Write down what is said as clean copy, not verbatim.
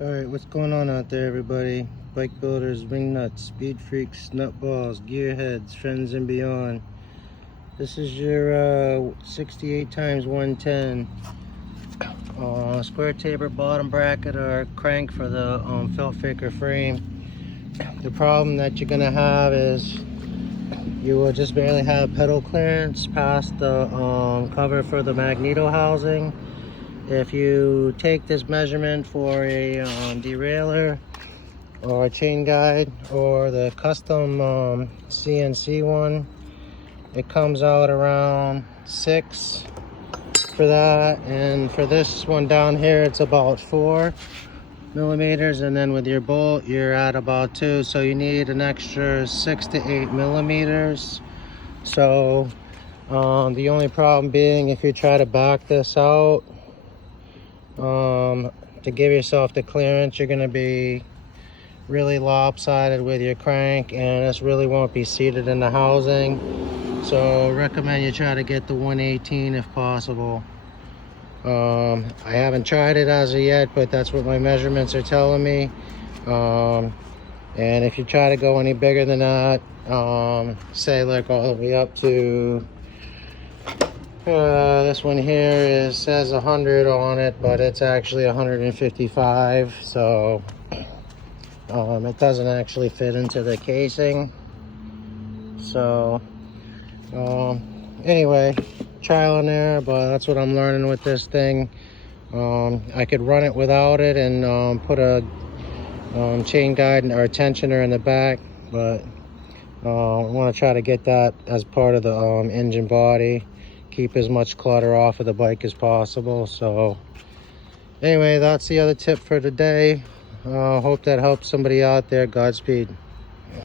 Alright, what's going on out there, everybody? Bike builders, wing nuts, speed freaks, nutballs, gearheads, friends and beyond. This is your 68 times 110 square taper bottom bracket or crank for the felt faker frame. The problem that you're gonna have is you will just barely have pedal clearance past the cover for the magneto housing. If you take this measurement for a derailleur or a chain guide or the custom CNC one, it comes out around 6 for that, and for this one down here it's about 4 millimeters, and then with your bolt you're at about 2, so you need an extra 6 to 8 millimeters. So the only problem being, if you try to back this out to give yourself the clearance, you're going to be really lopsided with your crank, and this really won't be seated in the housing. So recommend you try to get the 118 if possible. I haven't tried it as of yet, but that's what my measurements are telling me. And if you try to go any bigger than that, say like all the way up to this one here says 100 on it, but it's actually 155, so it doesn't actually fit into the casing. So anyway, trial and error, but that's what I'm learning with this thing. I could run it without it and put a chain guide or a tensioner in the back, but I want to try to get that as part of the engine body, keep as much clutter off of the bike as possible. So anyway, that's the other tip for today. Hope that helps somebody out there. Godspeed.